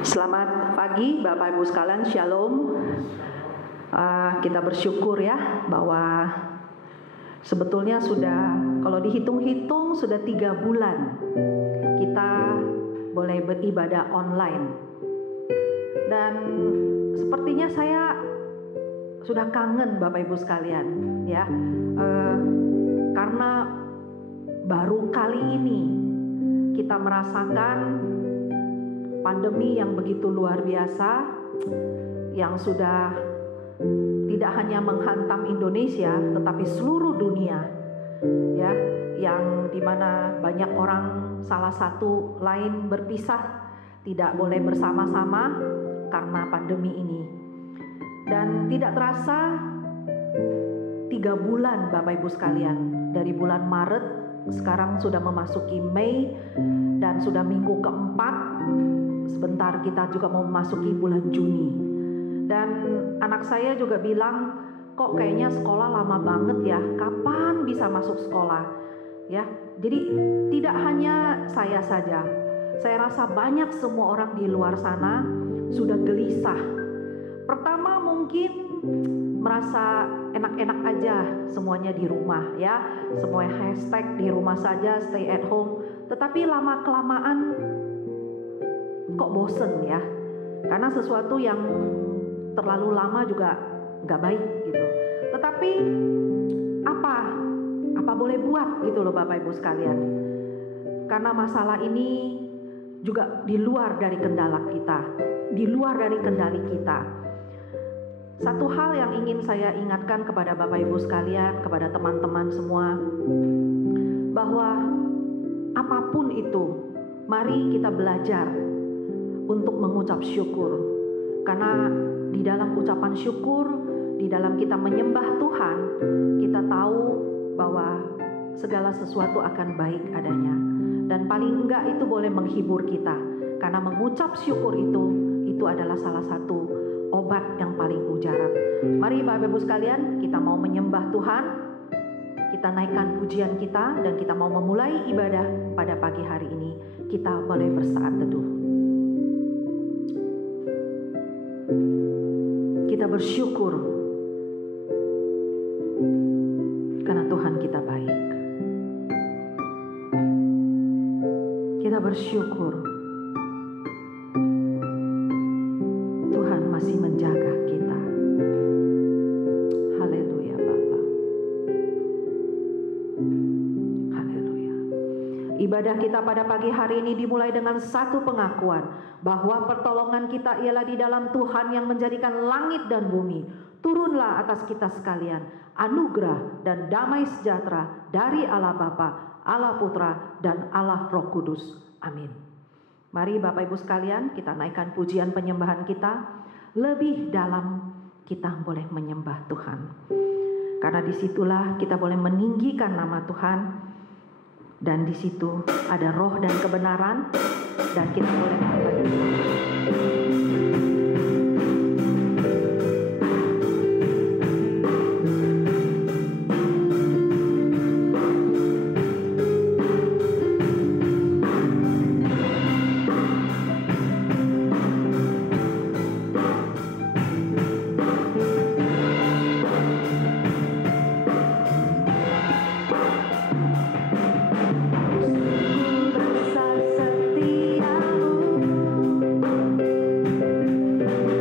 Selamat pagi Bapak Ibu sekalian, Shalom. Kita bersyukur ya bahwa sebetulnya sudah, kalau dihitung-hitung sudah 3 bulan kita boleh beribadah online. Dan sepertinya saya sudah kangen Bapak Ibu sekalian ya, karena baru kali ini kita merasakan pandemi yang begitu luar biasa, yang sudah tidak hanya menghantam Indonesia tetapi seluruh dunia ya, yang dimana banyak orang salah satu lain berpisah, tidak boleh bersama-sama karena pandemi ini. Dan tidak terasa 3 bulan Bapak Ibu sekalian, dari bulan Maret sekarang sudah memasuki Mei dan sudah minggu keempat. Sebentar kita juga mau memasuki bulan Juni. Dan anak saya juga bilang, kok kayaknya sekolah lama banget ya, kapan bisa masuk sekolah ya. Jadi tidak hanya saya saja, saya rasa banyak semua orang di luar sana sudah gelisah. Pertama mungkin merasa enak-enak aja semuanya di rumah ya, semuanya hashtag di rumah saja, stay at home. Tetapi lama-kelamaan kok bosen ya, karena sesuatu yang terlalu lama juga gak baik gitu. Tetapi apa boleh buat gitu loh Bapak Ibu sekalian, karena masalah ini juga di luar dari kendali kita, di luar dari kendali kita. Satu hal yang ingin saya ingatkan kepada Bapak Ibu sekalian, kepada teman-teman semua, bahwa apapun itu, mari kita belajar untuk mengucap syukur. Karena di dalam ucapan syukur, di dalam kita menyembah Tuhan, kita tahu bahwa segala sesuatu akan baik adanya. Dan paling enggak itu boleh menghibur kita. Karena mengucap syukur itu adalah salah satu obat yang paling mujarab. Mari Bapak Ibu sekalian, kita mau menyembah Tuhan, kita naikkan pujian kita, dan kita mau memulai ibadah pada pagi hari ini. Kita boleh bersaat teduh. Kita bersyukur karena Tuhan kita baik. Kita bersyukur Tuhan masih menjaga kita. Haleluya Bapa. Haleluya. Ibadah kita pada pagi hari ini dimulai dengan satu pengakuan bahwa pertolongan kita ialah di dalam Tuhan yang menjadikan langit dan bumi. Turunlah atas kita sekalian anugerah dan damai sejahtera dari Allah Bapa, Allah Putra, dan Allah Roh Kudus. Amin. Mari Bapak Ibu sekalian, kita naikkan pujian penyembahan kita. Lebih dalam kita boleh menyembah Tuhan, karena disitulah kita boleh meninggikan nama Tuhan. Dan di situ ada roh dan kebenaran, dan kita boleh berbagi. Setiamu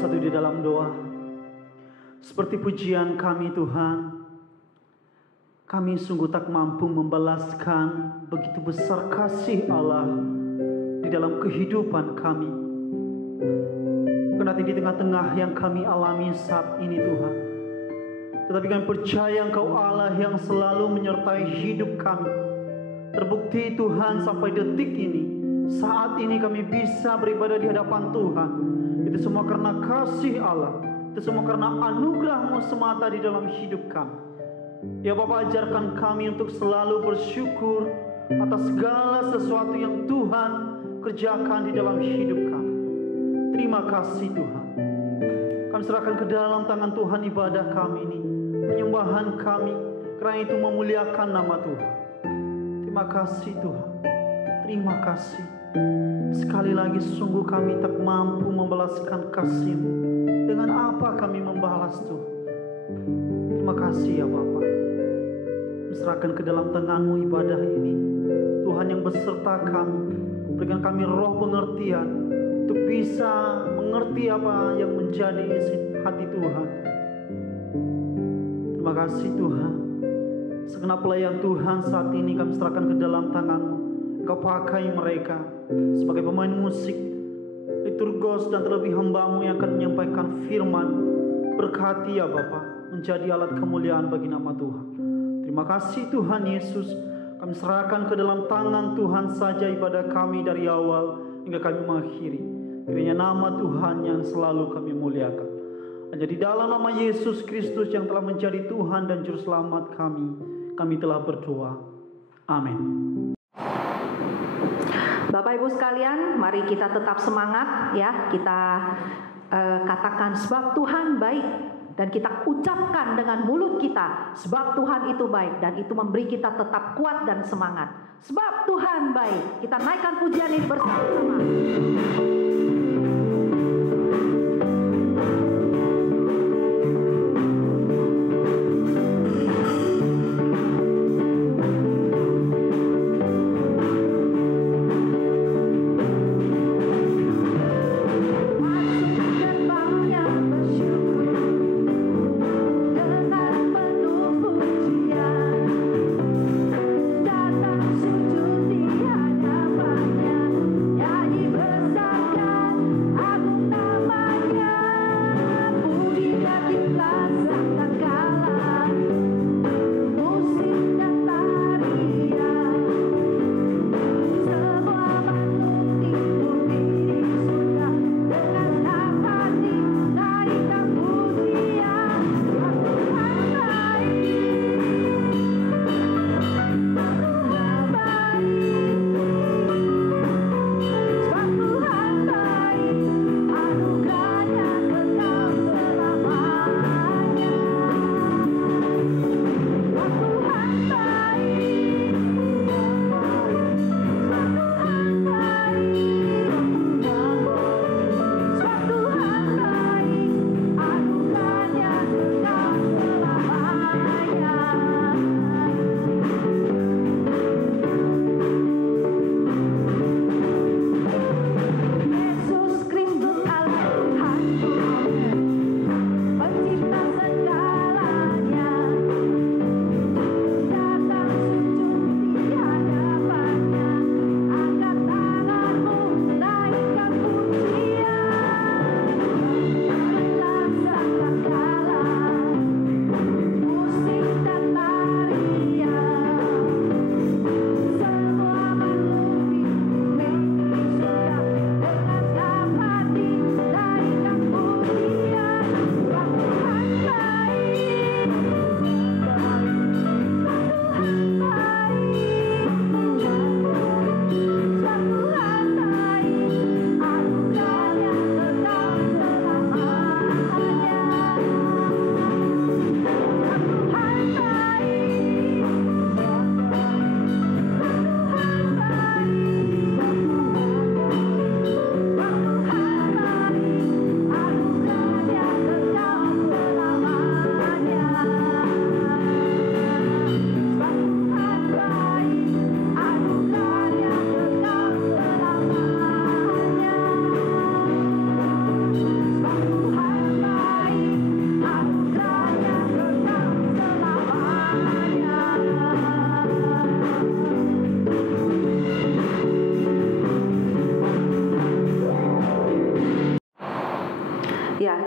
bersatu di dalam doa. Seperti pujian kami Tuhan, kami sungguh tak mampu membalaskan begitu besar kasih Allah di dalam kehidupan kami. Kendati di tengah-tengah yang kami alami saat ini Tuhan, tetapi kami percaya Engkau Allah yang selalu menyertai hidup kami. Terbukti Tuhan sampai detik ini, saat ini kami bisa beribadah di hadapan Tuhan. Itu semua karena kasih Allah, itu semua karena anugerah-Mu semata di dalam hidup kami. Ya Bapa, ajarkan kami untuk selalu bersyukur atas segala sesuatu yang Tuhan kerjakan di dalam hidup kami. Terima kasih Tuhan. Kami serahkan ke dalam tangan Tuhan ibadah kami ini, penyembahan kami, karena itu memuliakan nama Tuhan. Terima kasih Tuhan. Terima kasih. Sekali lagi sungguh kami tak mampu membalaskan kasih-Mu. Dengan apa kami membalas Tuhan? Terima kasih ya Bapa. Serahkan ke dalam tangan-Mu ibadah ini. Tuhan yang beserta kami, berikan kami roh pengertian untuk bisa mengerti apa yang menjadi isi hati Tuhan. Terima kasih Tuhan. Segenap pelayan Tuhan saat ini kami serahkan ke dalam tangan-Mu. Engkau pakai mereka sebagai pemain musik, liturgos, dan terlebih hamba-Mu yang akan menyampaikan firman. Berkati ya Bapa, menjadi alat kemuliaan bagi nama Tuhan. Terima kasih Tuhan Yesus. Kami serahkan ke dalam tangan Tuhan saja ibadah kami dari awal hingga kami mengakhiri. Kiranya nama Tuhan yang selalu kami muliakan. Hanya di dalam nama Yesus Kristus yang telah menjadi Tuhan dan Juru Selamat kami telah berdoa. Amin. Bapak Ibu sekalian, mari kita tetap semangat ya. Kita katakan sebab Tuhan baik, dan kita ucapkan dengan mulut kita sebab Tuhan itu baik, dan itu memberi kita tetap kuat dan semangat. Sebab Tuhan baik. Kita naikkan pujian ini bersama-sama. Datang sujud di hadapannya, nyanyi bersama.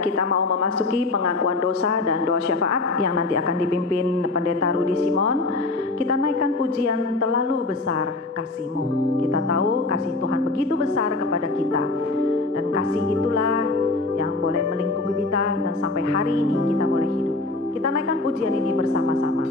kita mau memasuki pengakuan dosa dan doa syafaat yang nanti akan dipimpin Pendeta Rudi Simon. Kita naikkan pujian terlalu besar kasih-Mu. Kita tahu kasih Tuhan begitu besar kepada kita. Dan kasih itulah yang boleh melingkupi kita dan sampai hari ini kita boleh hidup. Kita naikkan pujian ini bersama-sama.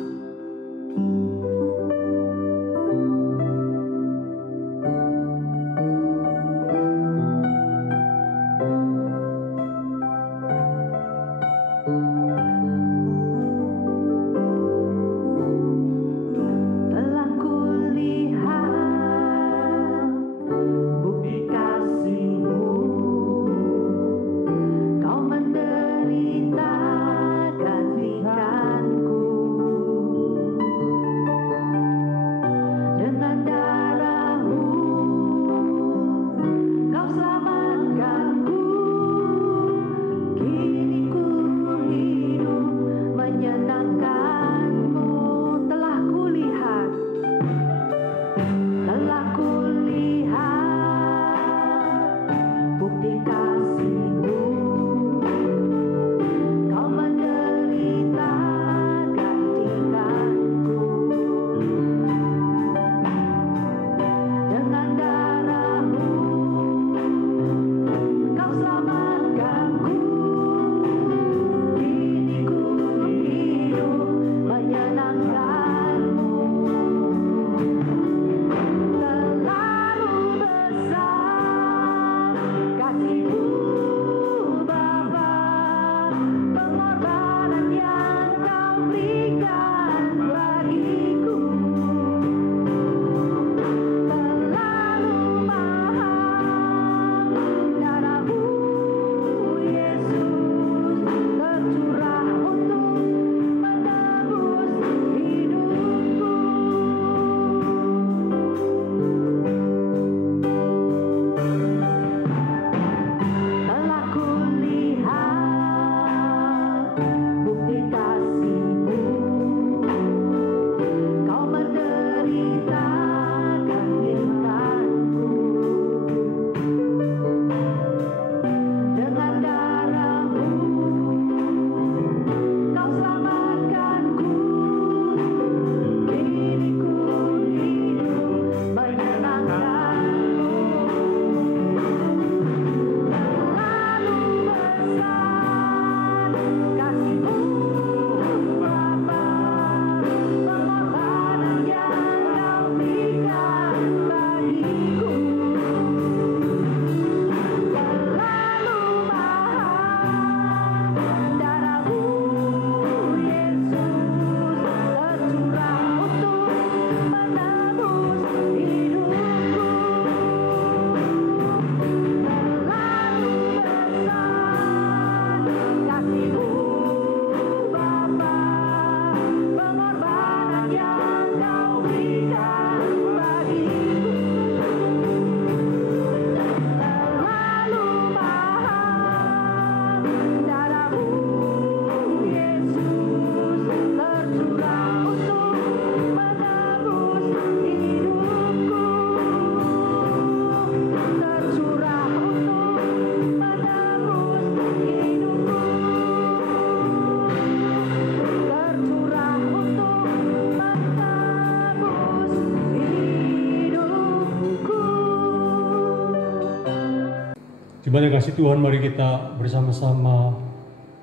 Jemaat yang kasih Tuhan, mari kita bersama-sama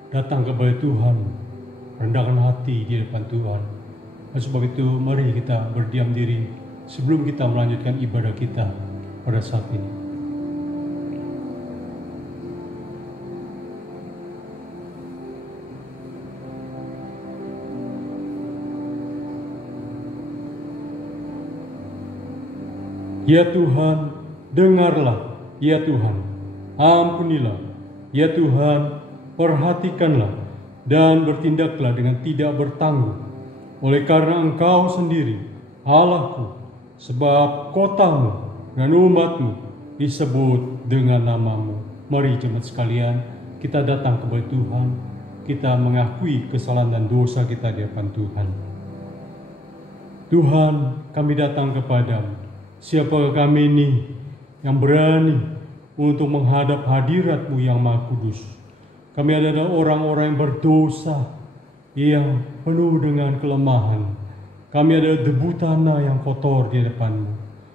datang kepada Tuhan, rendahkan hati di depan Tuhan. Dan sebab itu mari kita berdiam diri sebelum kita melanjutkan ibadah kita pada saat ini. Ya Tuhan, dengarlah. Ya Tuhan, ampunilah. Ya Tuhan, perhatikanlah dan bertindaklah dengan tidak bertanggung. Oleh karena Engkau sendiri, Allahku, sebab kotamu dan umatmu disebut dengan namamu. Mari jemaat sekalian, kita datang kepada Tuhan. Kita mengakui kesalahan dan dosa kita di hadapan Tuhan. Tuhan, kami datang kepadamu. Siapakah kami ini yang berani untuk menghadap hadirat-Mu yang Maha Kudus? Kami adalah orang-orang yang berdosa, yang penuh dengan kelemahan. Kami adalah debu tanah yang kotor di hadapan-Mu.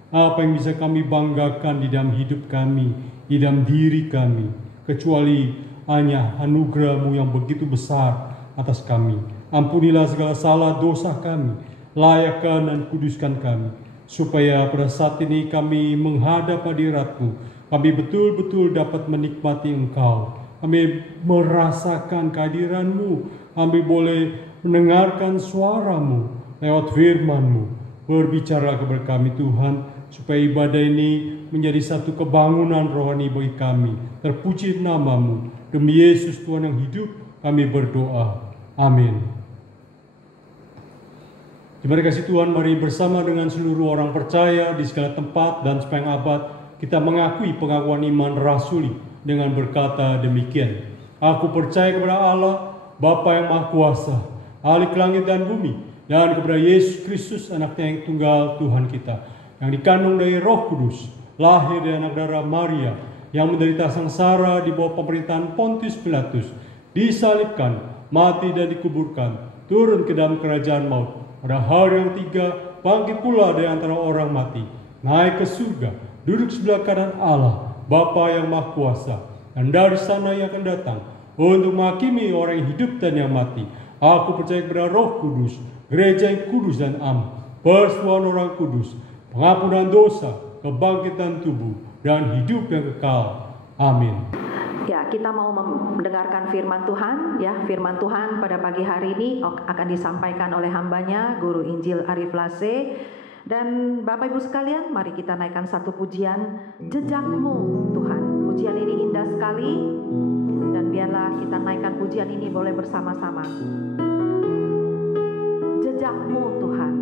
Apa yang bisa kami banggakan di dalam hidup kami, di dalam diri kami, kecuali hanya anugerah-Mu yang begitu besar atas kami. Ampunilah segala salah dosa kami, layakkan dan kuduskan kami, supaya pada saat ini kami menghadap hadirat-Mu, kami betul-betul dapat menikmati Engkau. Kami merasakan kehadiran-Mu, kami boleh mendengarkan suara-Mu lewat firman-Mu. Berbicara kepada kami Tuhan, supaya ibadah ini menjadi satu kebangunan rohani bagi kami. Terpuji nama-Mu. Demi Yesus Tuhan yang hidup, kami berdoa. Amin. Terima kasih Tuhan, mari bersama dengan seluruh orang percaya di segala tempat dan sepanjang abad, kita mengakui pengakuan iman rasuli dengan berkata demikian. Aku percaya kepada Allah, Bapa yang Maha Kuasa, Khalik langit dan bumi, dan kepada Yesus Kristus, anaknya yang tunggal Tuhan kita, yang dikandung dari Roh Kudus, lahir dari anak darah Maria, yang menderita sengsara di bawah pemerintahan Pontius Pilatus, disalibkan, mati dan dikuburkan, turun ke dalam kerajaan maut, pada hari yang ketiga bangkit pula dari antara orang mati, naik ke surga, duduk sebelah kanan Allah, Bapa yang Maha Kuasa, dan dari sana ia akan datang untuk menghakimi orang yang hidup dan yang mati. Aku percaya kepada Roh Kudus, gereja yang kudus dan am, persekutuan orang kudus, pengampunan dosa, kebangkitan tubuh, dan hidup yang kekal. Amin. Ya, kita mau mendengarkan firman Tuhan. Ya, firman Tuhan pada pagi hari ini akan disampaikan oleh hambanya, Guru Injil Arif Lase. Dan Bapak Ibu sekalian, mari kita naikkan satu pujian, Jejak-Mu Tuhan. Pujian ini indah sekali, dan biarlah kita naikkan pujian ini boleh bersama-sama. Jejak-Mu Tuhan.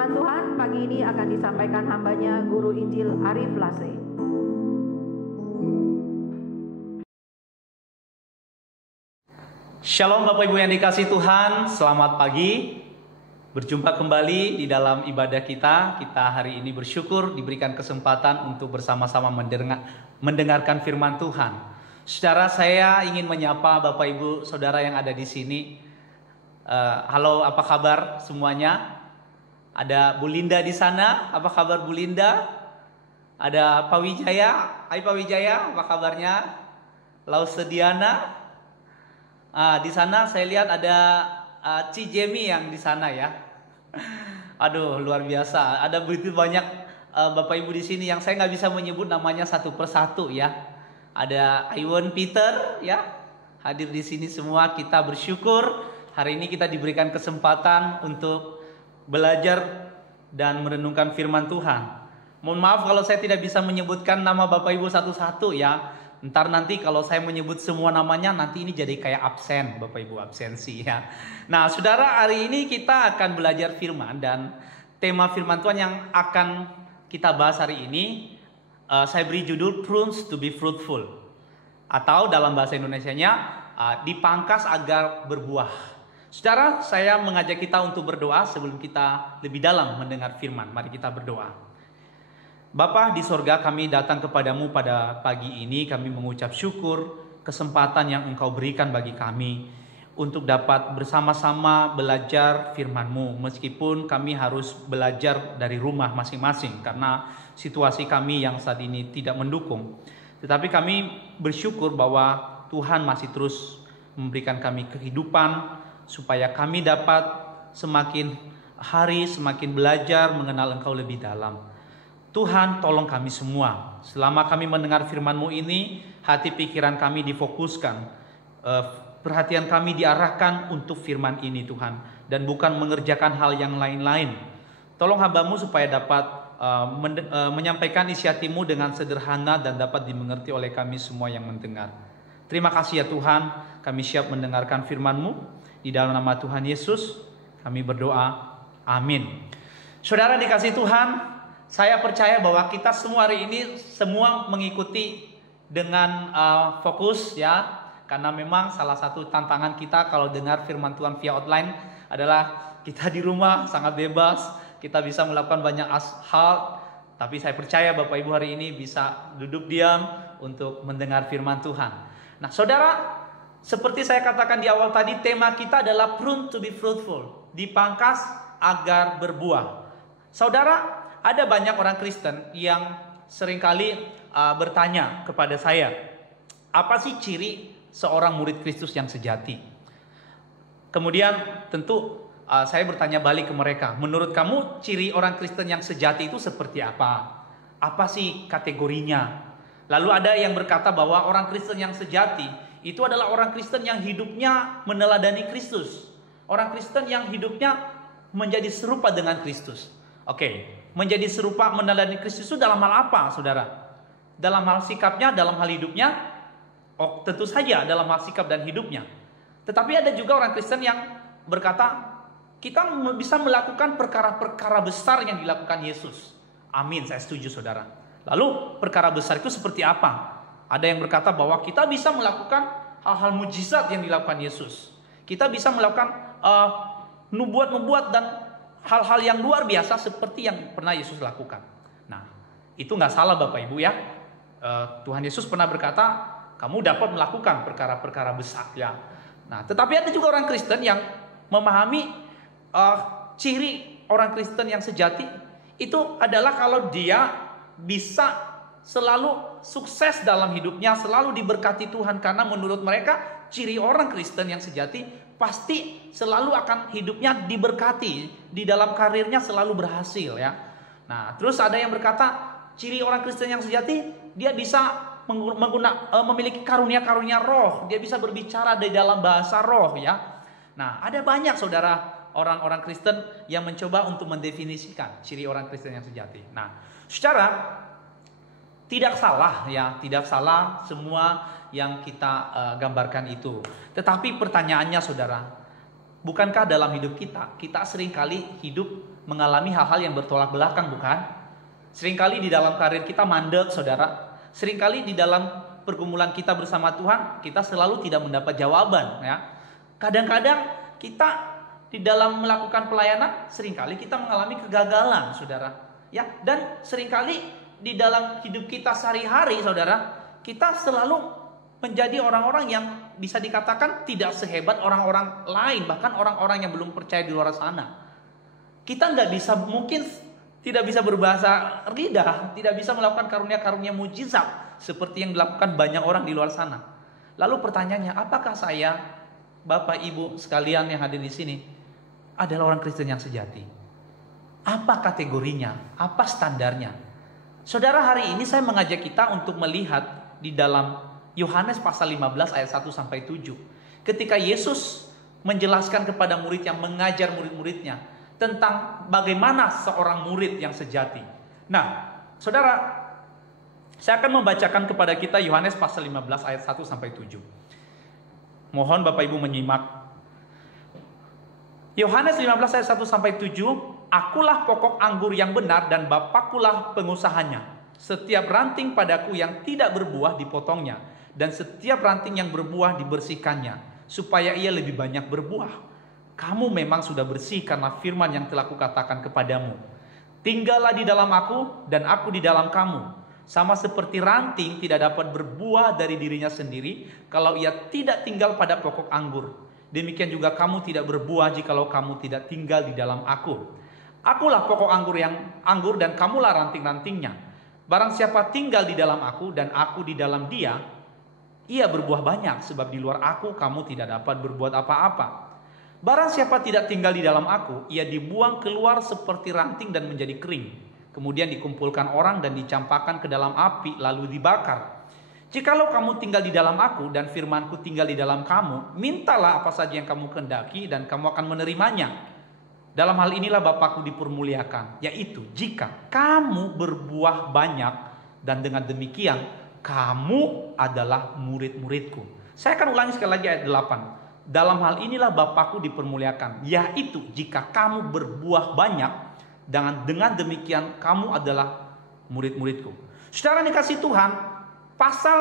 Firman Tuhan pagi ini akan disampaikan hambanya Guru Injil Arif Lase. Shalom Bapak Ibu yang dikasihi Tuhan, selamat pagi. Berjumpa kembali di dalam ibadah kita. Kita hari ini bersyukur diberikan kesempatan untuk bersama-sama mendengarkan firman Tuhan. Saudara, saya ingin menyapa Bapak Ibu Saudara yang ada di sini. Halo, apa kabar semuanya? Ada Bu Linda di sana, apa kabar Bu Linda? Ada Pak Wijaya, hai Pak Wijaya, apa kabarnya? Lausediana. Di sana saya lihat ada Ci Jemi yang di sana ya. Aduh, luar biasa. Ada begitu banyak Bapak Ibu di sini yang saya nggak bisa menyebut namanya satu persatu ya. Ada Iwan Peter ya, hadir di sini semua. Kita bersyukur hari ini kita diberikan kesempatan untuk belajar dan merenungkan firman Tuhan. Mohon maaf kalau saya tidak bisa menyebutkan nama Bapak Ibu satu-satu ya. Ntar nanti kalau saya menyebut semua namanya, nanti ini jadi kayak absen, Bapak Ibu, absensi ya. Nah saudara, hari ini kita akan belajar firman. Dan tema firman Tuhan yang akan kita bahas hari ini, saya beri judul Prunes to be fruitful, atau dalam bahasa Indonesianya, dipangkas agar berbuah. Saudara, saya mengajak kita untuk berdoa sebelum kita lebih dalam mendengar firman. Mari kita berdoa. Bapa di sorga, kami datang kepadamu pada pagi ini. Kami mengucap syukur kesempatan yang Engkau berikan bagi kami untuk dapat bersama-sama belajar firman-Mu. Meskipun kami harus belajar dari rumah masing-masing karena situasi kami yang saat ini tidak mendukung. Tetapi kami bersyukur bahwa Tuhan masih terus memberikan kami kehidupan supaya kami dapat semakin hari semakin belajar mengenal Engkau lebih dalam. Tuhan, tolong kami semua. Selama kami mendengar firman-Mu ini, hati pikiran kami difokuskan, perhatian kami diarahkan untuk firman ini Tuhan, dan bukan mengerjakan hal yang lain-lain. Tolong hamba-Mu supaya dapat menyampaikan isi hati-Mu dengan sederhana dan dapat dimengerti oleh kami semua yang mendengar. Terima kasih ya Tuhan, kami siap mendengarkan firman-Mu. Di dalam nama Tuhan Yesus kami berdoa, amin. Saudara dikasihi Tuhan, saya percaya bahwa kita semua hari ini semua mengikuti dengan fokus ya. Karena memang salah satu tantangan kita kalau dengar firman Tuhan via online adalah kita di rumah sangat bebas. Kita bisa melakukan banyak hal. Tapi saya percaya Bapak Ibu hari ini bisa duduk diam untuk mendengar firman Tuhan. Nah saudara, seperti saya katakan di awal tadi, tema kita adalah prune to be fruitful. Dipangkas agar berbuah. Saudara, ada banyak orang Kristen yang seringkali bertanya kepada saya, apa sih ciri seorang murid Kristus yang sejati? Kemudian tentu saya bertanya balik ke mereka, menurut kamu ciri orang Kristen yang sejati itu seperti apa? Apa sih kategorinya? Lalu ada yang berkata bahwa orang Kristen yang sejati itu adalah orang Kristen yang hidupnya meneladani Kristus. Orang Kristen yang hidupnya menjadi serupa dengan Kristus. Oke. Menjadi serupa meneladani Kristus itu dalam hal apa saudara? Dalam hal sikapnya, dalam hal hidupnya? Oh, tentu saja dalam hal sikap dan hidupnya. Tetapi ada juga orang Kristen yang berkata, kita bisa melakukan perkara-perkara besar yang dilakukan Yesus. Amin, saya setuju saudara. Lalu perkara besar itu seperti apa? Ada yang berkata bahwa kita bisa melakukan hal-hal mujizat yang dilakukan Yesus. Kita bisa melakukan nubuat-nubuat dan hal-hal yang luar biasa seperti yang pernah Yesus lakukan. Nah, itu nggak salah Bapak Ibu ya. Tuhan Yesus pernah berkata, kamu dapat melakukan perkara-perkara besar ya. Nah, tetapi ada juga orang Kristen yang memahami ciri orang Kristen yang sejati itu adalah kalau dia bisa selalu sukses dalam hidupnya, selalu diberkati Tuhan, karena menurut mereka ciri orang Kristen yang sejati pasti selalu akan hidupnya diberkati, di dalam karirnya selalu berhasil ya. Nah, terus ada yang berkata ciri orang Kristen yang sejati, dia bisa memiliki karunia-karunia roh, dia bisa berbicara di dalam bahasa roh ya. Nah, ada banyak saudara orang-orang Kristen yang mencoba untuk mendefinisikan ciri orang Kristen yang sejati. Nah, secara tidak salah ya, tidak salah semua yang kita gambarkan itu. Tetapi pertanyaannya saudara, bukankah dalam hidup kita seringkali hidup mengalami hal-hal yang bertolak belakang, bukan? Seringkali di dalam karir kita mandek, saudara. Seringkali di dalam pergumulan kita bersama Tuhan, kita selalu tidak mendapat jawaban, ya. Kadang-kadang kita di dalam melakukan pelayanan, seringkali kita mengalami kegagalan, saudara. Ya, dan seringkali di dalam hidup kita sehari-hari, saudara, kita selalu menjadi orang-orang yang bisa dikatakan tidak sehebat orang-orang lain, bahkan orang-orang yang belum percaya di luar sana. Kita mungkin tidak bisa berbahasa lidah, tidak bisa melakukan karunia-karunia mujizat seperti yang dilakukan banyak orang di luar sana. Lalu pertanyaannya, apakah saya, Bapak Ibu sekalian yang hadir di sini, adalah orang Kristen yang sejati? Apa kategorinya? Apa standarnya? Saudara, hari ini saya mengajak kita untuk melihat di dalam Yohanes pasal 15 ayat 1 sampai 7. Ketika Yesus menjelaskan kepada murid yang mengajar murid-muridnya tentang bagaimana seorang murid yang sejati. Nah, saudara, saya akan membacakan kepada kita Yohanes pasal 15 ayat 1 sampai 7. Mohon Bapak Ibu menyimak. Yohanes 15 ayat 1 sampai 7, akulah pokok anggur yang benar dan Bapakkulah pengusahanya. Setiap ranting padaku yang tidak berbuah dipotongnya, dan setiap ranting yang berbuah dibersihkannya, supaya ia lebih banyak berbuah. Kamu memang sudah bersih karena firman yang telah kukatakan kepadamu. Tinggallah di dalam aku dan aku di dalam kamu. Sama seperti ranting tidak dapat berbuah dari dirinya sendiri kalau ia tidak tinggal pada pokok anggur. Demikian juga kamu tidak berbuah jikalau kamu tidak tinggal di dalam aku. Akulah pokok anggur dan kamulah ranting-rantingnya. Barang siapa tinggal di dalam aku dan aku di dalam dia, ia berbuah banyak, sebab di luar aku kamu tidak dapat berbuat apa-apa. Barang siapa tidak tinggal di dalam aku, ia dibuang keluar seperti ranting dan menjadi kering. Kemudian dikumpulkan orang dan dicampakkan ke dalam api lalu dibakar. Jikalau kamu tinggal di dalam aku dan firmanku tinggal di dalam kamu, mintalah apa saja yang kamu kehendaki dan kamu akan menerimanya. Dalam hal inilah Bapakku dipermuliakan, yaitu jika kamu berbuah banyak, dan dengan demikian kamu adalah murid-muridku. Saya akan ulangi sekali lagi ayat 8. Dalam hal inilah Bapakku dipermuliakan, yaitu jika kamu berbuah banyak, dan dengan demikian kamu adalah murid-muridku. Saudara dikasih Tuhan, pasal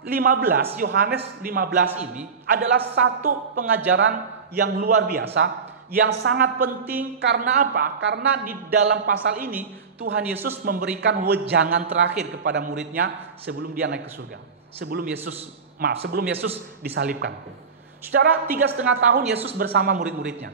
15, Yohanes 15 ini adalah satu pengajaran yang luar biasa, yang sangat penting. Karena apa? Karena di dalam pasal ini Tuhan Yesus memberikan wejangan terakhir kepada muridnya sebelum dia naik ke surga. Sebelum Yesus disalibkan. Saudara, 3,5 tahun Yesus bersama murid-muridnya.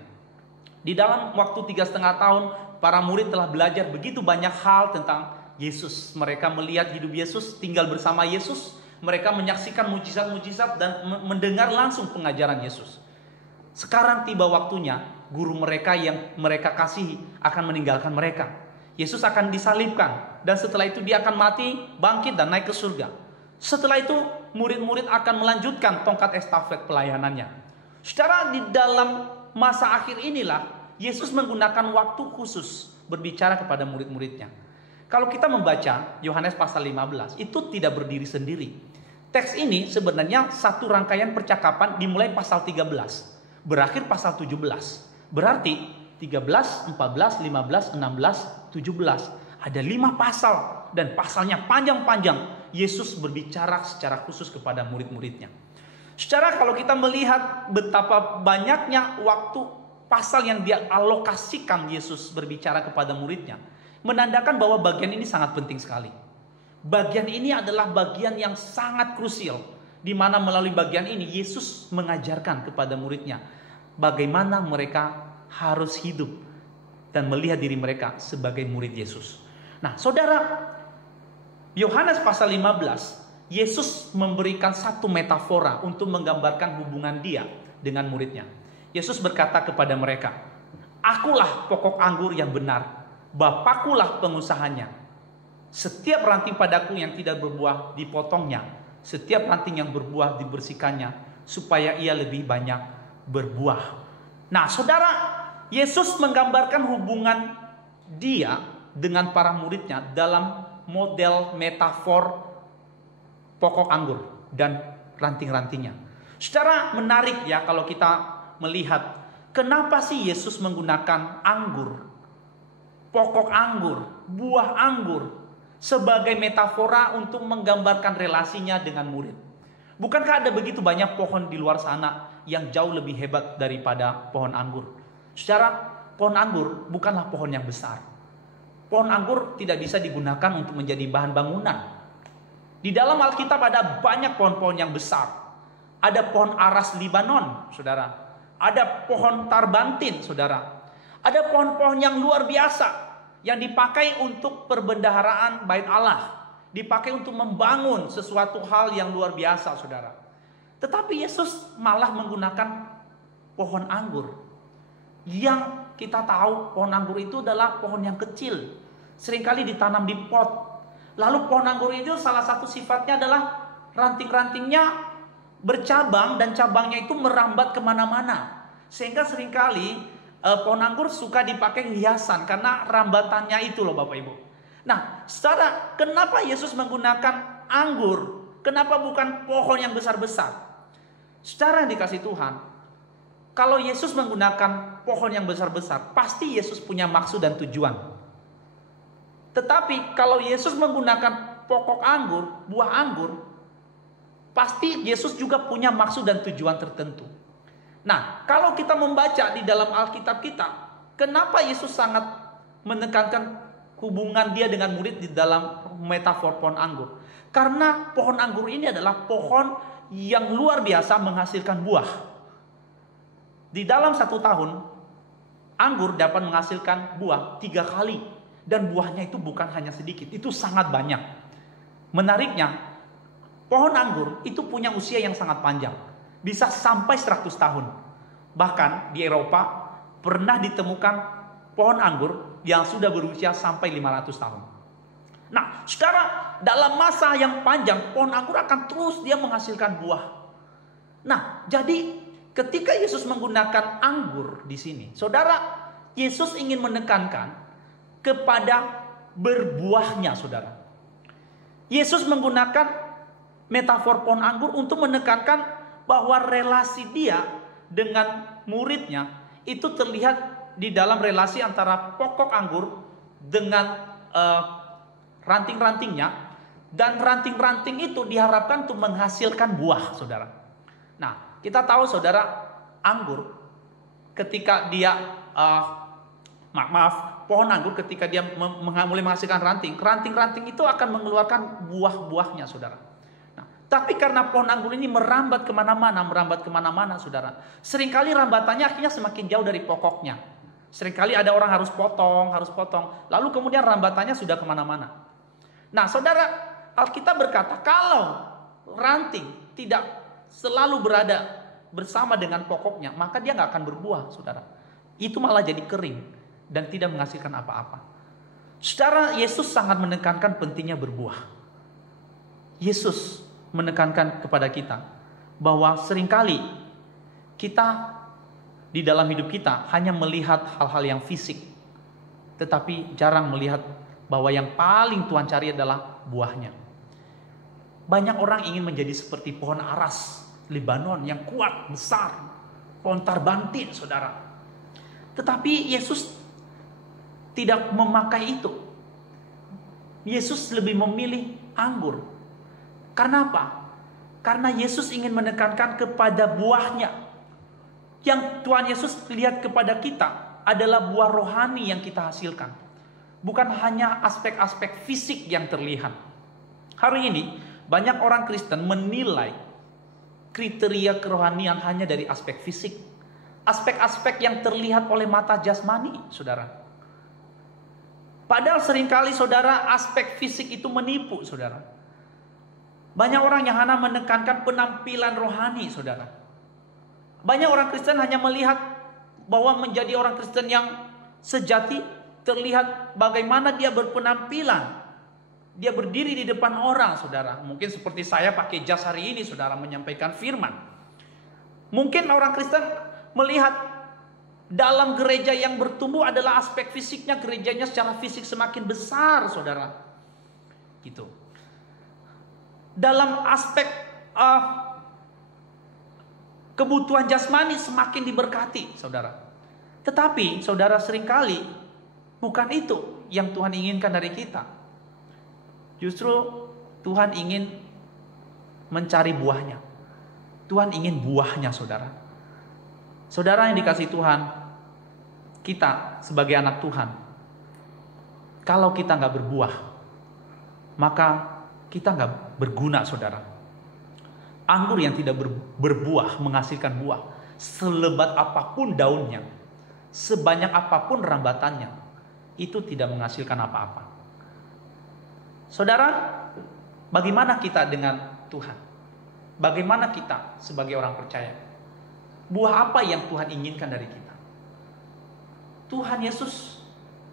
Di dalam waktu 3,5 tahun, para murid telah belajar begitu banyak hal tentang Yesus. Mereka melihat hidup Yesus, tinggal bersama Yesus. Mereka menyaksikan mujizat-mujizat dan mendengar langsung pengajaran Yesus. Sekarang tiba waktunya guru mereka yang mereka kasihi akan meninggalkan mereka. Yesus akan disalibkan, dan setelah itu dia akan mati, bangkit dan naik ke surga. Setelah itu murid-murid akan melanjutkan tongkat estafet pelayanannya. Saudara, di dalam masa akhir inilah Yesus menggunakan waktu khusus berbicara kepada murid-muridnya. Kalau kita membaca Yohanes pasal 15, itu tidak berdiri sendiri. Teks ini sebenarnya satu rangkaian percakapan dimulai pasal 13, berakhir pasal 17. Berarti 13, 14, 15, 16, 17. Ada 5 pasal dan pasalnya panjang-panjang. Yesus berbicara secara khusus kepada murid-muridnya. Secara kalau kita melihat betapa banyaknya waktu pasal yang dialokasikan Yesus berbicara kepada muridnya, menandakan bahwa bagian ini sangat penting sekali. Bagian ini adalah bagian yang sangat krusial, di mana melalui bagian ini Yesus mengajarkan kepada muridnya bagaimana mereka harus hidup dan melihat diri mereka sebagai murid Yesus. Nah, saudara, Yohanes pasal 15, Yesus memberikan satu metafora untuk menggambarkan hubungan dia dengan muridnya. Yesus berkata kepada mereka, akulah pokok anggur yang benar, Bapakkulah pengusahanya. Setiap ranting padaku yang tidak berbuah dipotongnya, setiap ranting yang berbuah dibersihkannya, supaya ia lebih banyak berbuah. Nah, saudara, Yesus menggambarkan hubungan dia dengan para muridnya dalam model metafor pokok anggur dan ranting-rantingnya. Secara menarik ya kalau kita melihat kenapa sih Yesus menggunakan anggur pokok anggur, buah anggur sebagai metafora untuk menggambarkan relasinya dengan murid. Bukankah ada begitu banyak pohon di luar sana yang jauh lebih hebat daripada pohon anggur? Secara pohon anggur bukanlah pohon yang besar. Pohon anggur tidak bisa digunakan untuk menjadi bahan bangunan. Di dalam Alkitab ada banyak pohon-pohon yang besar. Ada pohon aras Libanon, saudara. Ada pohon tarbantin, saudara. Ada pohon-pohon yang luar biasa yang dipakai untuk perbendaharaan bait Allah, dipakai untuk membangun sesuatu hal yang luar biasa, saudara. Tetapi Yesus malah menggunakan pohon anggur yang kita tahu pohon anggur itu adalah pohon yang kecil, seringkali ditanam di pot. Lalu pohon anggur itu salah satu sifatnya adalah ranting-rantingnya bercabang dan cabangnya itu merambat kemana-mana, sehingga seringkali pohon anggur suka dipakai hiasan karena rambatannya itu loh Bapak Ibu. Nah, saudara, kenapa Yesus menggunakan anggur? Kenapa bukan pohon yang besar-besar? Secara yang dikasih Tuhan, kalau Yesus menggunakan pohon yang besar-besar, pasti Yesus punya maksud dan tujuan. Tetapi kalau Yesus menggunakan pokok anggur, buah anggur, pasti Yesus juga punya maksud dan tujuan tertentu. Nah, kalau kita membaca di dalam Alkitab kita, kenapa Yesus sangat menekankan hubungan dia dengan murid di dalam metafor pohon anggur? Karena pohon anggur ini adalah pohon yang luar biasa menghasilkan buah. Di dalam 1 tahun, anggur dapat menghasilkan buah 3 kali. Dan buahnya itu bukan hanya sedikit, itu sangat banyak. Menariknya, pohon anggur itu punya usia yang sangat panjang. Bisa sampai 100 tahun. Bahkan di Eropa pernah ditemukan pohon anggur yang sudah berusia sampai 500 tahun. Nah, sekarang dalam masa yang panjang, pohon anggur akan terus dia menghasilkan buah. Nah, jadi ketika Yesus menggunakan anggur di sini, saudara, Yesus ingin menekankan kepada berbuahnya, saudara. Yesus menggunakan metafor pohon anggur untuk menekankan bahwa relasi dia dengan muridnya itu terlihat di dalam relasi antara pokok anggur dengan ranting-rantingnya, dan ranting-ranting itu diharapkan untuk menghasilkan buah, saudara. Nah, kita tahu saudara, anggur ketika dia pohon anggur ketika dia mulai menghasilkan ranting itu akan mengeluarkan buah-buahnya, saudara. Nah, tapi karena pohon anggur ini merambat kemana-mana, saudara. Seringkali rambatannya akhirnya semakin jauh dari pokoknya. Seringkali ada orang harus potong, lalu kemudian rambatannya sudah kemana-mana. Nah, saudara, Alkitab berkata kalau ranting tidak selalu berada bersama dengan pokoknya, maka dia nggak akan berbuah, saudara. Itu malah jadi kering dan tidak menghasilkan apa-apa. Secara Yesus sangat menekankan pentingnya berbuah. Yesus menekankan kepada kita bahwa seringkali kita di dalam hidup kita hanya melihat hal-hal yang fisik, tetapi jarang melihat bahwa yang paling Tuhan cari adalah buahnya. Banyak orang ingin menjadi seperti pohon aras Libanon yang kuat, besar, pohon tarbantin, saudara. Tetapi Yesus tidak memakai itu. Yesus lebih memilih anggur. Karena apa? Karena Yesus ingin menekankan kepada buahnya. Yang Tuhan Yesus lihat kepada kita adalah buah rohani yang kita hasilkan. Bukan hanya aspek-aspek fisik yang terlihat. Hari ini banyak orang Kristen menilai kriteria kerohanian hanya dari aspek fisik. Aspek-aspek yang terlihat oleh mata jasmani, saudara. Padahal seringkali, saudara, aspek fisik itu menipu, saudara. Banyak orang yang hanya menekankan penampilan rohani, saudara. Banyak orang Kristen hanya melihat bahwa menjadi orang Kristen yang sejati terlihat bagaimana dia berpenampilan. Dia berdiri di depan orang, saudara. Mungkin seperti saya pakai jas hari ini, saudara, menyampaikan firman. Mungkin orang Kristen melihat dalam gereja yang bertumbuh adalah aspek fisiknya, gerejanya secara fisik semakin besar, saudara. Gitu. Dalam aspek kebutuhan jasmani semakin diberkati, saudara. Tetapi, saudara, seringkali Bukan itu yang Tuhan inginkan dari kita. Justru Tuhan ingin mencari buahnya. Tuhan ingin buahnya, saudara. Saudara yang dikasihi Tuhan, kita sebagai anak Tuhan, kalau kita nggak berbuah, maka kita nggak berguna, saudara. Anggur yang tidak berbuah menghasilkan buah, selebat apapun daunnya, sebanyak apapun rambatannya, itu tidak menghasilkan apa-apa. Saudara, bagaimana kita dengan Tuhan? Bagaimana kita sebagai orang percaya? Buah apa yang Tuhan inginkan dari kita? Tuhan Yesus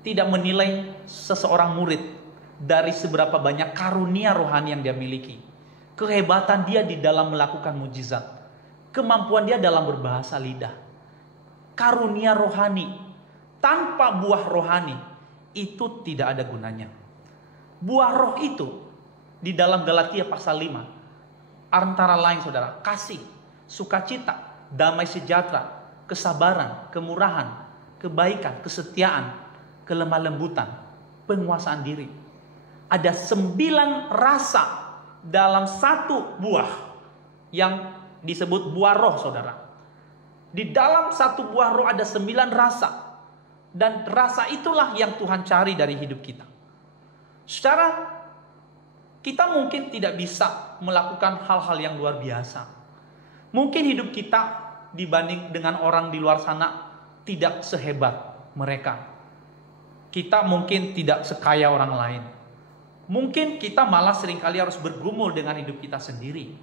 tidak menilai seseorang murid dari seberapa banyak karunia rohani yang dia miliki, kehebatan dia di dalam melakukan mujizat, kemampuan dia dalam berbahasa lidah. Karunia rohani tanpa buah rohani itu tidak ada gunanya. Buah roh itu di dalam Galatia pasal 5 antara lain, saudara, kasih, sukacita, damai sejahtera, kesabaran, kemurahan, kebaikan, kesetiaan, kelemah lembutan, penguasaan diri. Ada 9 rasa dalam satu buah yang disebut buah roh, saudara. Di dalam satu buah roh ada 9 rasa, dan rasa itulah yang Tuhan cari dari hidup kita. Secara kita mungkin tidak bisa melakukan hal-hal yang luar biasa. Mungkin hidup kita dibanding dengan orang di luar sana tidak sehebat mereka. Kita mungkin tidak sekaya orang lain. Mungkin kita malah seringkali harus bergumul dengan hidup kita sendiri.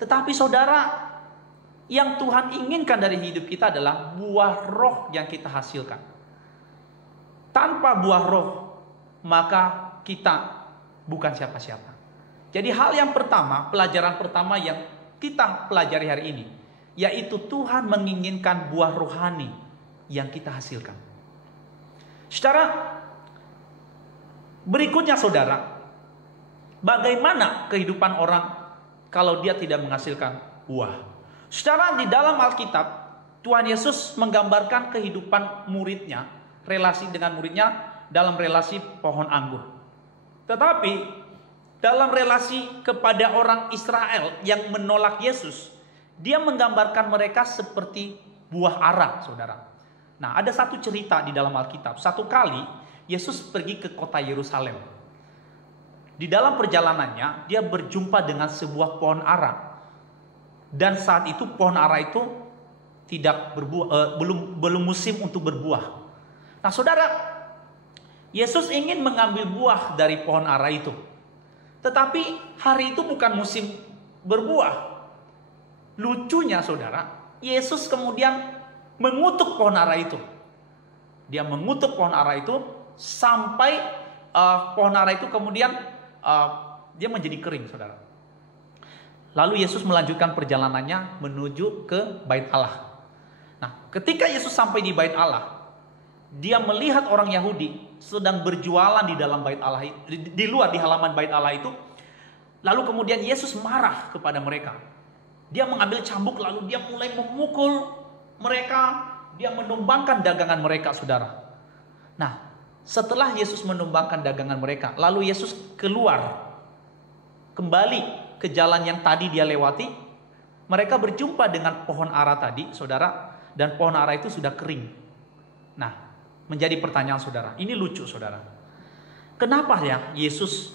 Tetapi saudara, yang Tuhan inginkan dari hidup kita adalah buah roh yang kita hasilkan. Tanpa buah roh, maka kita bukan siapa-siapa. Jadi hal yang pertama, pelajaran pertama yang kita pelajari hari ini, yaitu Tuhan menginginkan buah rohani yang kita hasilkan. Secara berikutnya, saudara, bagaimana kehidupan orang kalau dia tidak menghasilkan buah? Secara di dalam Alkitab, Tuhan Yesus menggambarkan kehidupan muridnya, relasi dengan muridnya dalam relasi pohon anggur. Tetapi dalam relasi kepada orang Israel yang menolak Yesus, dia menggambarkan mereka seperti buah ara, saudara. Nah, ada satu cerita di dalam Alkitab. Satu kali Yesus pergi ke kota Yerusalem. Di dalam perjalanannya dia berjumpa dengan sebuah pohon ara. Dan saat itu pohon ara itu tidak berbuah, belum musim untuk berbuah. Nah, saudara, Yesus ingin mengambil buah dari pohon ara itu. Tetapi hari itu bukan musim berbuah. Lucunya, saudara, Yesus kemudian mengutuk pohon ara itu. Dia mengutuk pohon ara itu sampai pohon ara itu kemudian dia menjadi kering, saudara. Lalu Yesus melanjutkan perjalanannya menuju ke Bait Allah. Nah, ketika Yesus sampai di Bait Allah, dia melihat orang Yahudi sedang berjualan di dalam Bait Allah, di luar di halaman Bait Allah itu. Lalu kemudian Yesus marah kepada mereka. Dia mengambil cambuk lalu dia mulai memukul mereka, dia menumbangkan dagangan mereka, saudara. Nah, setelah Yesus menumbangkan dagangan mereka, lalu Yesus keluar kembali ke jalan yang tadi dia lewati. Mereka berjumpa dengan pohon ara tadi, saudara, dan pohon ara itu sudah kering. Nah, menjadi pertanyaan saudara, ini lucu, saudara. Kenapa ya Yesus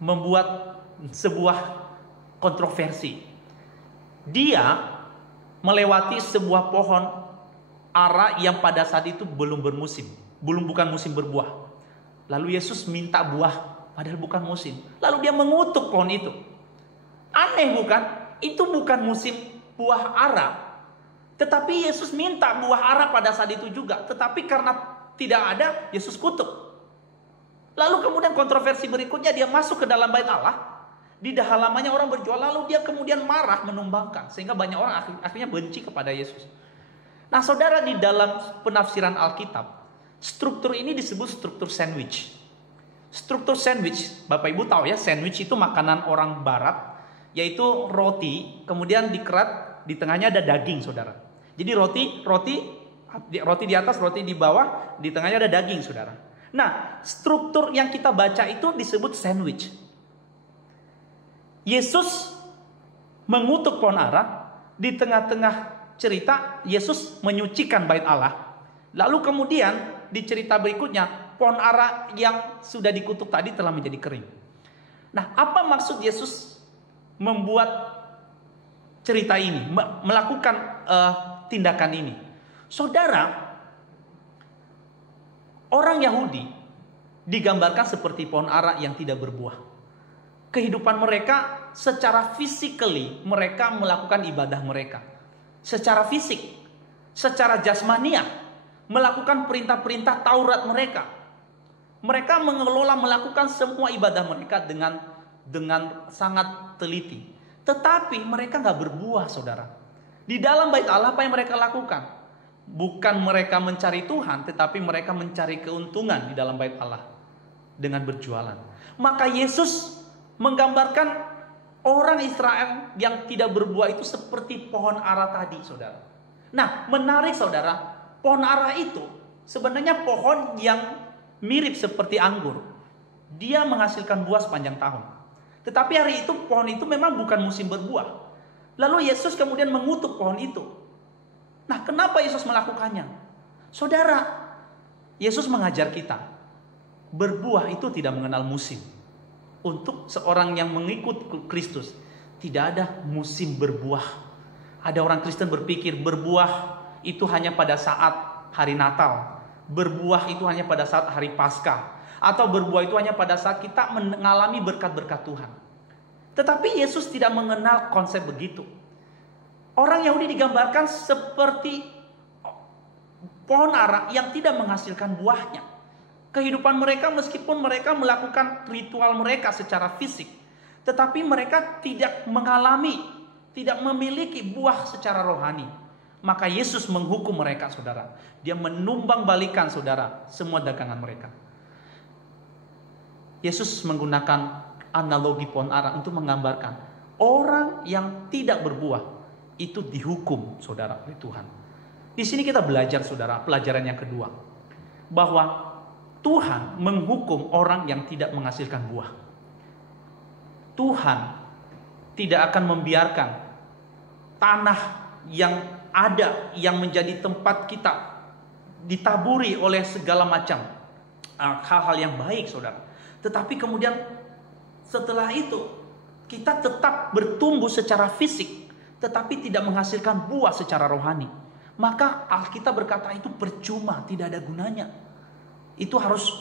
membuat sebuah kontroversi? Dia melewati sebuah pohon ara yang pada saat itu belum bermusim, bukan musim berbuah. Lalu Yesus minta buah padahal bukan musim. Lalu dia mengutuk pohon itu. Aneh bukan? Itu bukan musim buah ara. Tetapi Yesus minta buah ara pada saat itu juga. Tetapi karena tidak ada, Yesus kutuk. Lalu kemudian kontroversi berikutnya, dia masuk ke dalam Bait Allah. Di halamannya orang berjual, lalu dia kemudian marah, menumbangkan. Sehingga banyak orang akhirnya benci kepada Yesus. Nah, saudara, di dalam penafsiran Alkitab, struktur ini disebut struktur sandwich. Struktur sandwich, Bapak Ibu tahu ya, sandwich itu makanan orang barat, yaitu roti, kemudian dikerat, di tengahnya ada daging, saudara. Jadi roti di atas, roti di bawah, di tengahnya ada daging, saudara. Nah, struktur yang kita baca itu disebut sandwich. Yesus mengutuk pohon ara, di tengah-tengah cerita Yesus menyucikan bait Allah. Lalu kemudian di cerita berikutnya, pohon ara yang sudah dikutuk tadi telah menjadi kering. Nah, apa maksud Yesus membuat cerita ini, melakukan tindakan ini? Saudara, orang Yahudi digambarkan seperti pohon ara yang tidak berbuah. Kehidupan mereka secara physically, mereka melakukan ibadah mereka. Secara fisik, secara jasmania, melakukan perintah-perintah Taurat mereka. Mereka mengelola, melakukan semua ibadah mereka dengan sangat teliti. Tetapi mereka nggak berbuah, saudara. Di dalam bait Allah apa yang mereka lakukan? Bukan mereka mencari Tuhan, tetapi mereka mencari keuntungan di dalam bait Allah dengan berjualan. Maka Yesus menggambarkan orang Israel yang tidak berbuah itu seperti pohon ara tadi, saudara. Nah, menarik saudara, pohon ara itu sebenarnya pohon yang mirip seperti anggur. Dia menghasilkan buah sepanjang tahun. Tetapi hari itu pohon itu memang bukan musim berbuah. Lalu Yesus kemudian mengutuk pohon itu. Nah, kenapa Yesus melakukannya? Saudara, Yesus mengajar kita, berbuah itu tidak mengenal musim. Untuk seorang yang mengikut Kristus, tidak ada musim berbuah. Ada orang Kristen berpikir berbuah itu hanya pada saat hari Natal, berbuah itu hanya pada saat hari Paskah, atau berbuah itu hanya pada saat kita mengalami berkat-berkat Tuhan. Tetapi Yesus tidak mengenal konsep begitu. Orang Yahudi digambarkan seperti pohon ara yang tidak menghasilkan buahnya. Kehidupan mereka, meskipun mereka melakukan ritual mereka secara fisik, tetapi mereka tidak mengalami, tidak memiliki buah secara rohani. Maka Yesus menghukum mereka, saudara. Dia menumbang balikan, saudara, semua dagangan mereka. Yesus menggunakan analogi pohon ara untuk menggambarkan orang yang tidak berbuah itu dihukum, saudara, oleh Tuhan. Di sini kita belajar, saudara, pelajaran yang kedua, bahwa Tuhan menghukum orang yang tidak menghasilkan buah. Tuhan tidak akan membiarkan tanah yang ada, yang menjadi tempat kita ditaburi oleh segala macam hal-hal yang baik, saudara. Tetapi kemudian setelah itu kita tetap bertumbuh secara fisik, tetapi tidak menghasilkan buah secara rohani. Maka Alkitab berkata itu percuma, tidak ada gunanya. Itu harus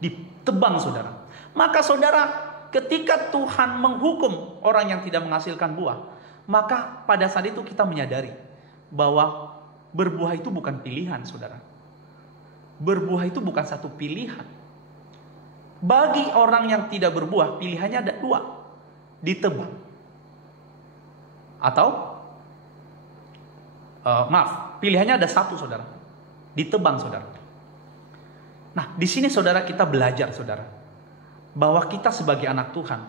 ditebang, saudara. Maka saudara, ketika Tuhan menghukum orang yang tidak menghasilkan buah, maka pada saat itu kita menyadari bahwa berbuah itu bukan pilihan, saudara. Berbuah itu bukan satu pilihan. Bagi orang yang tidak berbuah, pilihannya ada dua: ditebang atau pilihannya ada satu, saudara, ditebang, saudara. Nah, di sini saudara kita belajar, saudara, bahwa kita sebagai anak Tuhan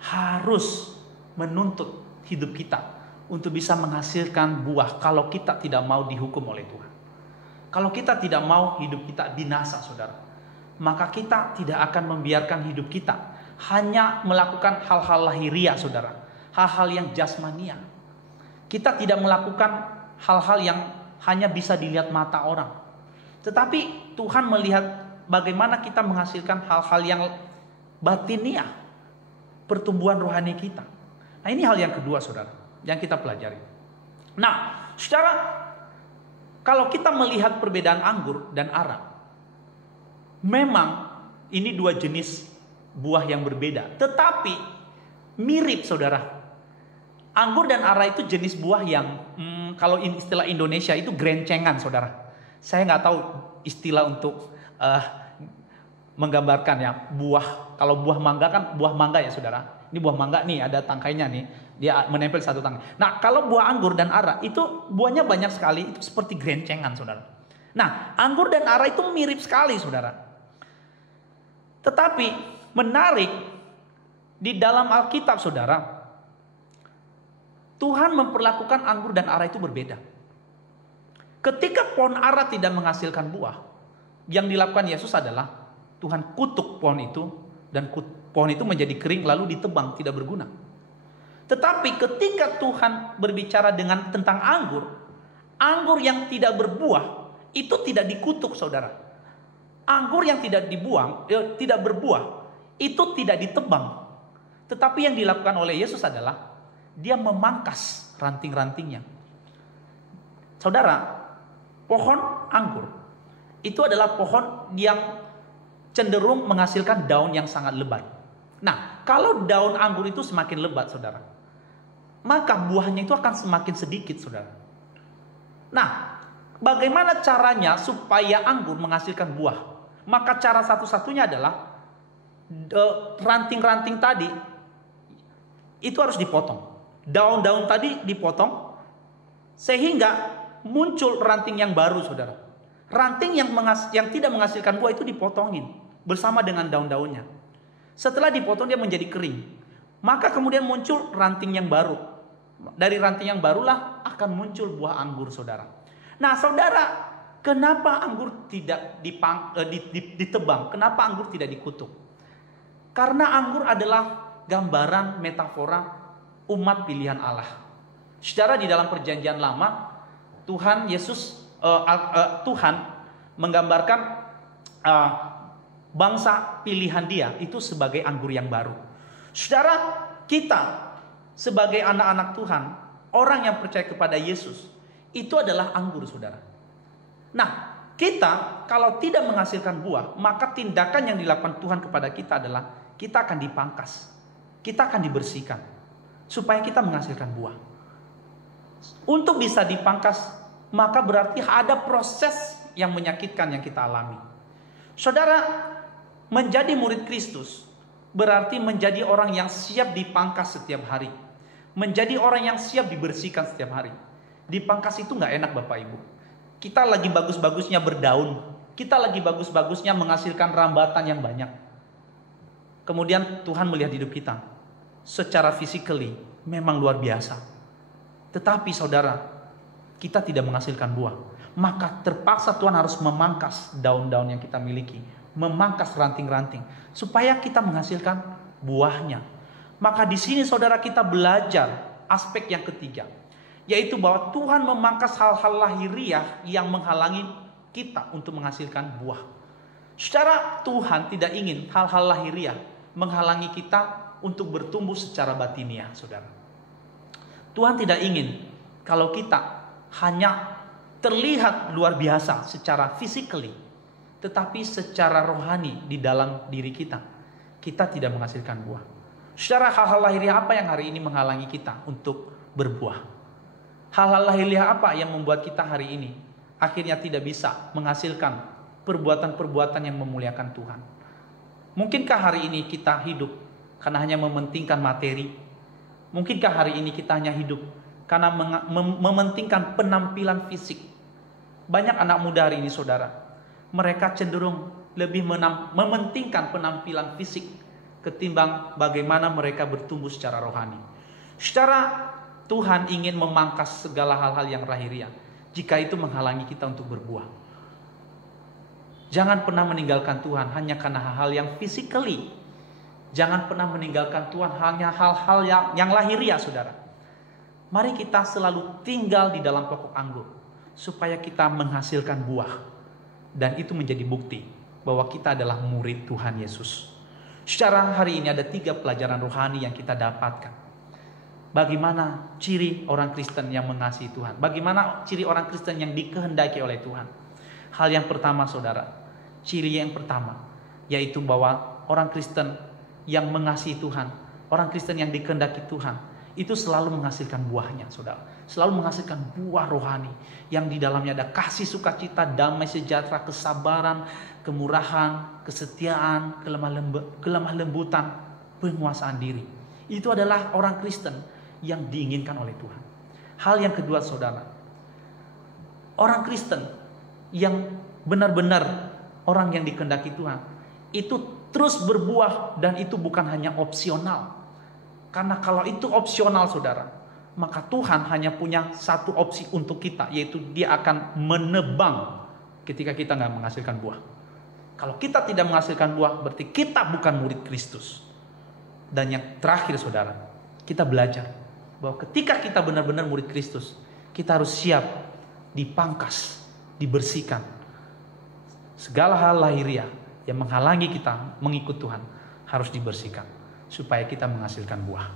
harus menuntut hidup kita untuk bisa menghasilkan buah kalau kita tidak mau dihukum oleh Tuhan. Kalau kita tidak mau hidup kita binasa, saudara, maka kita tidak akan membiarkan hidup kita hanya melakukan hal-hal lahiriah, saudara, hal-hal yang jasmania. Kita tidak melakukan hal-hal yang hanya bisa dilihat mata orang, tetapi Tuhan melihat bagaimana kita menghasilkan hal-hal yang batiniah, pertumbuhan rohani kita. Nah, ini hal yang kedua, saudara, yang kita pelajari. Nah, saudara, kalau kita melihat perbedaan anggur dan ara, memang ini dua jenis buah yang berbeda, tetapi mirip, saudara. Anggur dan ara itu jenis buah yang kalau istilah Indonesia itu grencengan, saudara. Saya nggak tahu istilah untuk menggambarkan ya buah. Kalau buah mangga kan buah mangga ya, saudara. Ini buah mangga nih, ada tangkainya nih, dia menempel satu tangkai. Nah, kalau buah anggur dan ara itu buahnya banyak sekali, itu seperti grencengan, saudara. Nah, anggur dan ara itu mirip sekali, saudara. Tetapi menarik, di dalam Alkitab, saudara, Tuhan memperlakukan anggur dan ara itu berbeda. Ketika pohon ara tidak menghasilkan buah, yang dilakukan Yesus adalah Tuhan kutuk pohon itu, dan pohon itu menjadi kering lalu ditebang, tidak berguna. Tetapi ketika Tuhan berbicara tentang anggur yang tidak berbuah itu tidak dikutuk, saudara. Anggur yang tidak tidak berbuah itu tidak ditebang. Tetapi yang dilakukan oleh Yesus adalah dia memangkas ranting-rantingnya. Saudara, pohon anggur itu adalah pohon yang cenderung menghasilkan daun yang sangat lebat. Nah, kalau daun anggur itu semakin lebat, saudara, maka buahnya itu akan semakin sedikit, saudara. Nah, bagaimana caranya supaya anggur menghasilkan buah? Maka cara satu-satunya adalah ranting-ranting tadi itu harus dipotong. Daun-daun tadi dipotong sehingga muncul ranting yang baru, saudara. Ranting yang tidak menghasilkan buah itu dipotongin bersama dengan daun-daunnya. Setelah dipotong dia menjadi kering. Maka kemudian muncul ranting yang baru. Dari ranting yang barulah akan muncul buah anggur, saudara. Nah, saudara, kenapa anggur tidak ditebang? Kenapa anggur tidak dikutuk? Karena anggur adalah gambaran metafora umat pilihan Allah. Secara di dalam perjanjian lama, Tuhan menggambarkan bangsa pilihan dia itu sebagai anggur yang baru. Saudara, kita sebagai anak-anak Tuhan, orang yang percaya kepada Yesus, itu adalah anggur, saudara. Nah, kita kalau tidak menghasilkan buah, maka tindakan yang dilakukan Tuhan kepada kita adalah kita akan dipangkas, kita akan dibersihkan, supaya kita menghasilkan buah. Untuk bisa dipangkas, maka berarti ada proses yang menyakitkan yang kita alami. Saudara, menjadi murid Kristus berarti menjadi orang yang siap dipangkas setiap hari. Menjadi orang yang siap dibersihkan setiap hari. Dipangkas itu gak enak, Bapak Ibu. Kita lagi bagus-bagusnya berdaun, kita lagi bagus-bagusnya menghasilkan rambatan yang banyak. Kemudian Tuhan melihat hidup kita, secara physically memang luar biasa. Tetapi saudara, kita tidak menghasilkan buah. Maka terpaksa Tuhan harus memangkas daun-daun yang kita miliki, memangkas ranting-ranting, supaya kita menghasilkan buahnya. Maka di sini saudara kita belajar aspek yang ketiga, yaitu bahwa Tuhan memangkas hal-hal lahiriah yang menghalangi kita untuk menghasilkan buah. Secara Tuhan tidak ingin hal-hal lahiriah menghalangi kita untuk bertumbuh secara batiniah, saudara. Tuhan tidak ingin kalau kita hanya terlihat luar biasa secara physically, tetapi secara rohani di dalam diri kita tidak menghasilkan buah. Secara hal-hal lahiriah apa yang hari ini menghalangi kita untuk berbuah? Hal-hal lahiriah apa yang membuat kita hari ini akhirnya tidak bisa menghasilkan perbuatan-perbuatan yang memuliakan Tuhan? Mungkinkah hari ini kita hidup karena hanya mementingkan materi? Mungkinkah hari ini kita hanya hidup karena mementingkan penampilan fisik? Banyak anak muda hari ini, saudara, mereka cenderung lebih mementingkan penampilan fisik ketimbang bagaimana mereka bertumbuh secara rohani. Secara Tuhan ingin memangkas segala hal-hal yang lahiriah jika itu menghalangi kita untuk berbuah. Jangan pernah meninggalkan Tuhan hanya karena hal-hal yang physically. Jangan pernah meninggalkan Tuhan hanya hal-hal yang lahiriah, saudara. Mari kita selalu tinggal di dalam pokok anggur, supaya kita menghasilkan buah. Dan itu menjadi bukti bahwa kita adalah murid Tuhan Yesus. Secara hari ini ada 3 pelajaran rohani yang kita dapatkan. Bagaimana ciri orang Kristen yang mengasihi Tuhan? Bagaimana ciri orang Kristen yang dikehendaki oleh Tuhan? Hal yang pertama, saudara, ciri yang pertama, yaitu bahwa orang Kristen yang mengasihi Tuhan, orang Kristen yang dikehendaki Tuhan, itu selalu menghasilkan buahnya, saudara. Selalu menghasilkan buah rohani yang di dalamnya ada kasih, sukacita, damai sejahtera, kesabaran, kemurahan, kesetiaan, kelemah lembutan, penguasaan diri. Itu adalah orang Kristen yang diinginkan oleh Tuhan. Hal yang kedua, saudara, orang Kristen yang benar-benar orang yang dikehendaki Tuhan itu terus berbuah, dan itu bukan hanya opsional. Karena kalau itu opsional, saudara, maka Tuhan hanya punya satu opsi untuk kita, yaitu Dia akan menebang ketika kita nggak menghasilkan buah. Kalau kita tidak menghasilkan buah, berarti kita bukan murid Kristus. Dan yang terakhir saudara, kita belajar bahwa ketika kita benar-benar murid Kristus, kita harus siap dipangkas, dibersihkan. Segala hal lahiriah yang menghalangi kita mengikut Tuhan harus dibersihkan supaya kita menghasilkan buah.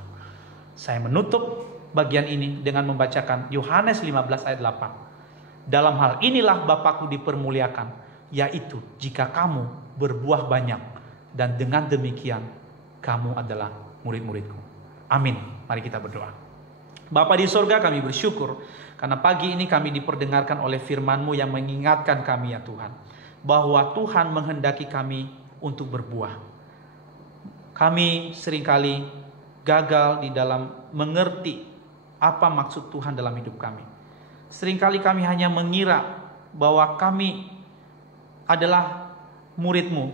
Saya menutup bagian ini dengan membacakan Yohanes 15 ayat 8. Dalam hal inilah Bapakku dipermuliakan, yaitu jika kamu berbuah banyak, dan dengan demikian kamu adalah murid-muridku. Amin. Mari kita berdoa. Bapa di sorga, kami bersyukur karena pagi ini kami diperdengarkan oleh firman-Mu yang mengingatkan kami ya Tuhan, bahwa Tuhan menghendaki kami untuk berbuah. Kami seringkali gagal di dalam mengerti apa maksud Tuhan dalam hidup kami. Seringkali kami hanya mengira bahwa kami adalah murid-Mu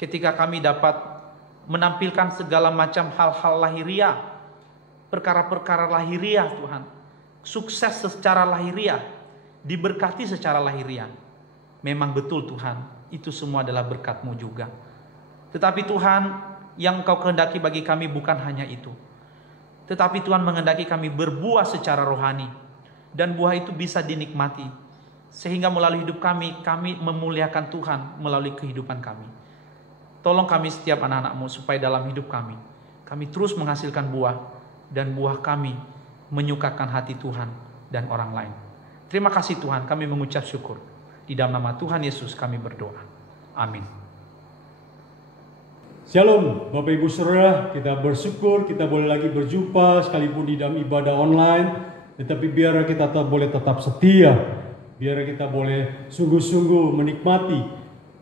ketika kami dapat menampilkan segala macam hal-hal lahiriah, perkara-perkara lahiriah Tuhan, sukses secara lahiriah, diberkati secara lahiriah. Memang betul Tuhan, itu semua adalah berkat-Mu juga. Tetapi Tuhan, yang Engkau kehendaki bagi kami bukan hanya itu, tetapi Tuhan menghendaki kami berbuah secara rohani, dan buah itu bisa dinikmati, sehingga melalui hidup kami memuliakan Tuhan melalui kehidupan kami. Tolong kami setiap anak-anak-Mu supaya dalam hidup kami terus menghasilkan buah, dan buah kami menyukakan hati Tuhan dan orang lain. Terima kasih Tuhan, kami mengucap syukur. Di dalam nama Tuhan Yesus kami berdoa. Amin. Shalom Bapak Ibu Saudara, kita bersyukur kita boleh lagi berjumpa sekalipun di dalam ibadah online. Tetapi biar kita boleh tetap setia, biar kita boleh sungguh-sungguh menikmati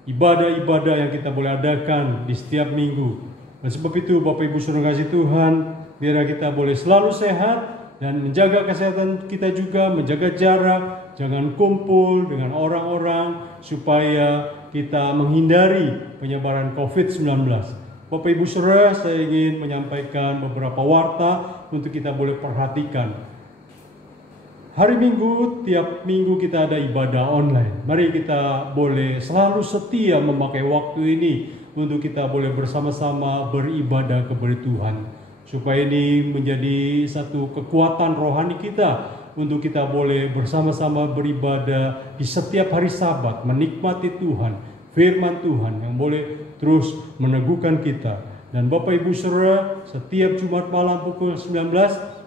ibadah-ibadah yang kita boleh adakan di setiap minggu. Dan sebab itu Bapak Ibu Saudara kasih Tuhan, biar kita boleh selalu sehat dan menjaga kesehatan kita juga, menjaga jarak, jangan kumpul dengan orang-orang supaya kita menghindari penyebaran COVID-19. Bapak Ibu Saudara, saya ingin menyampaikan beberapa warta untuk kita boleh perhatikan. Hari Minggu, tiap minggu kita ada ibadah online. Mari kita boleh selalu setia memakai waktu ini untuk kita boleh bersama-sama beribadah kepada Tuhan. Supaya ini menjadi satu kekuatan rohani kita untuk kita boleh bersama-sama beribadah di setiap hari Sabat, menikmati Tuhan, firman Tuhan yang boleh terus meneguhkan kita. Dan Bapak Ibu Saudara, setiap Jumat malam pukul 19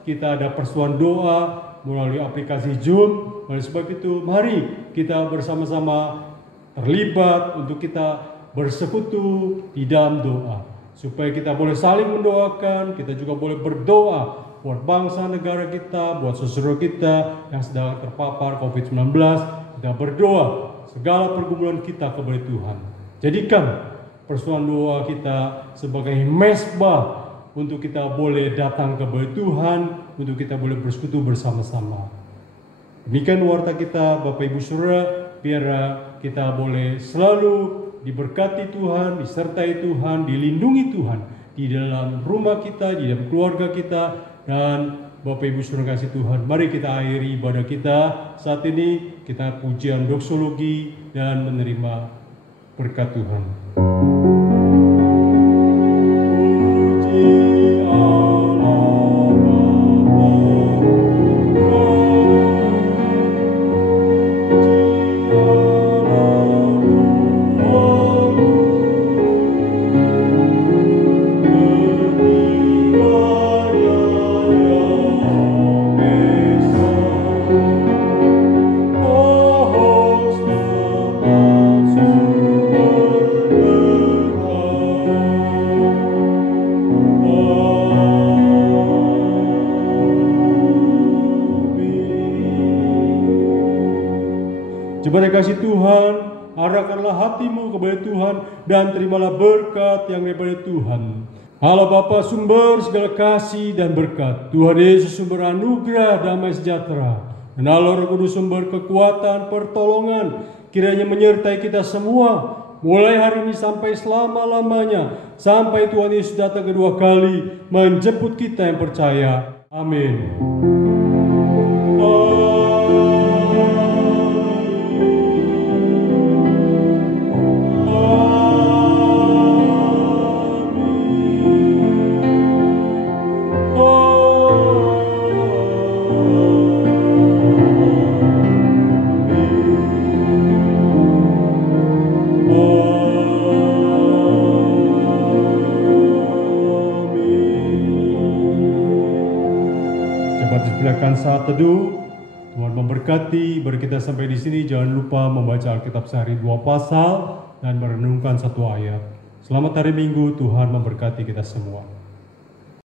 kita ada persetujuan doa melalui aplikasi Zoom. Oleh sebab itu, mari kita bersama-sama terlibat untuk kita bersekutu di dalam doa. Supaya kita boleh saling mendoakan, kita juga boleh berdoa buat bangsa negara kita, buat saudara kita yang sedang terpapar COVID-19. Kita berdoa segala pergumulan kita kepada Tuhan. Jadikan persoalan doa kita sebagai mesbah untuk kita boleh datang kepada Tuhan, untuk kita boleh bersekutu bersama-sama. Demikian warta kita Bapak Ibu Saudara, biar kita boleh selalu diberkati Tuhan, disertai Tuhan, dilindungi Tuhan di dalam rumah kita, di dalam keluarga kita. Dan Bapak Ibu Saudara kasih Tuhan, mari kita akhiri ibadah kita saat ini. Kita pujian doksologi dan menerima berkat Tuhan. Jemaat kasih Tuhan, arahkanlah hatimu kepada Tuhan dan terimalah berkat yang daripada Tuhan. Allah Bapa sumber segala kasih dan berkat, Tuhan Yesus sumber anugerah damai sejahtera, dan Allah Roh Kudus sumber kekuatan pertolongan, kiranya menyertai kita semua mulai hari ini sampai selama-lamanya, sampai Tuhan Yesus datang kedua kali menjemput kita yang percaya. Amin. Oh saat teduh. Tuhan memberkati. Bagi kita sampai di sini, jangan lupa membaca Alkitab sehari 2 pasal dan merenungkan 1 ayat. Selamat hari Minggu, Tuhan memberkati kita semua.